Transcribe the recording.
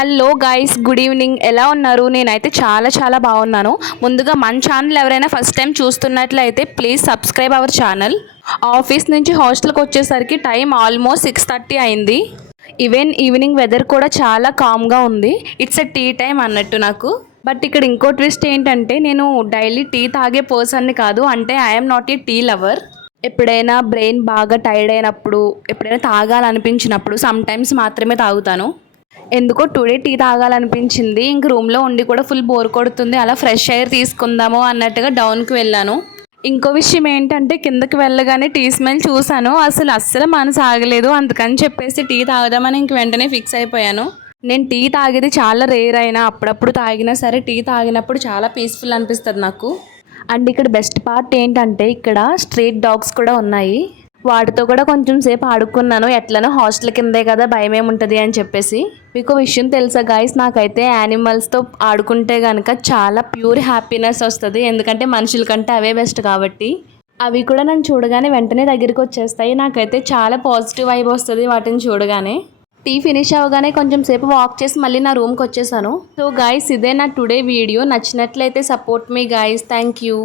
Hello guys, good evening. ఎలా ఉన్నారు? నేనైతే చాలా బాగున్నాను. ముందుగా మన ఛానల్ ఎవరైనా ఫస్ట్ టైం చూస్తున్నట్లయితే please subscribe our channel. Office నుంచి హాస్టల్కి వచ్చేసరికి టైం ఆల్మోస్ట్ 6:30 అయింది. ఈవినింగ్ వెదర్ కూడా చాలా కామ్గా ఉంది. ఇట్స్ ఎ టీ టైం అన్నట్టు నాకు. బట్ ఇక్కడ ఇంకో ట్విస్ట్ ఏంటంటే, నేను డైలీ టీ తాగే పర్సన్ని కాదు. అంటే I'm not a tea lover. ఎప్పుడైనా బ్రెయిన్ బాగా టైర్డ్ అయినప్పుడు, ఎప్పుడైనా తాగాలనిపించినప్పుడు సమ్ టైమ్స్ మాత్రమే తాగుతాను. ఎందుకో టుడే టీ తాగాలనిపించింది. ఇంక రూమ్లో ఉండి కూడా ఫుల్ బోర్ కొడుతుంది. అలా ఫ్రెష్ ఎయిర్ తీసుకుందాము అన్నట్టుగా డౌన్కి వెళ్ళాను. ఇంకో విషయం ఏంటంటే, కిందకి వెళ్ళగానే టీ స్మెల్ చూశాను. అస్సలు మనసు ఆగలేదు. అందుకని చెప్పేసి టీ తాగుదామని ఇంక వెంటనే ఫిక్స్ అయిపోయాను. నేను టీ తాగేది చాలా రేర్ అయినా, అప్పుడప్పుడు తాగినా సరే టీ తాగినప్పుడు చాలా పీస్ఫుల్ అనిపిస్తుంది నాకు. అండ్ ఇక్కడ బెస్ట్ పార్ట్ ఏంటంటే, ఇక్కడ స్ట్రీట్ డాగ్స్ కూడా ఉన్నాయి. వాటితో కూడా కొంచెం సేపు ఆడుకున్నాను. ఎట్లనో హాస్టల్ కిందే కదా, భయం ఏముంటుంది అని చెప్పేసి. మీకు విషయం తెలుసా గాయస్, నాకైతే యానిమల్స్తో ఆడుకుంటే కనుక చాలా ప్యూర్ హ్యాపీనెస్ వస్తుంది. ఎందుకంటే మనుషుల కంటే అవే బెస్ట్ కాబట్టి. అవి కూడా నన్ను చూడగానే వెంటనే దగ్గరికి వచ్చేస్తాయి. నాకైతే చాలా పాజిటివ్ వైబ్ వస్తుంది వాటిని చూడగానే. టీ ఫినిష్ అవ్వగానే కొంచెం సేపు వాక్ చేసి మళ్ళీ నా రూమ్కి వచ్చేసాను. సో గాయస్, ఇదే నా టుడే వీడియో. నచ్చినట్లయితే support me guys. Thank you.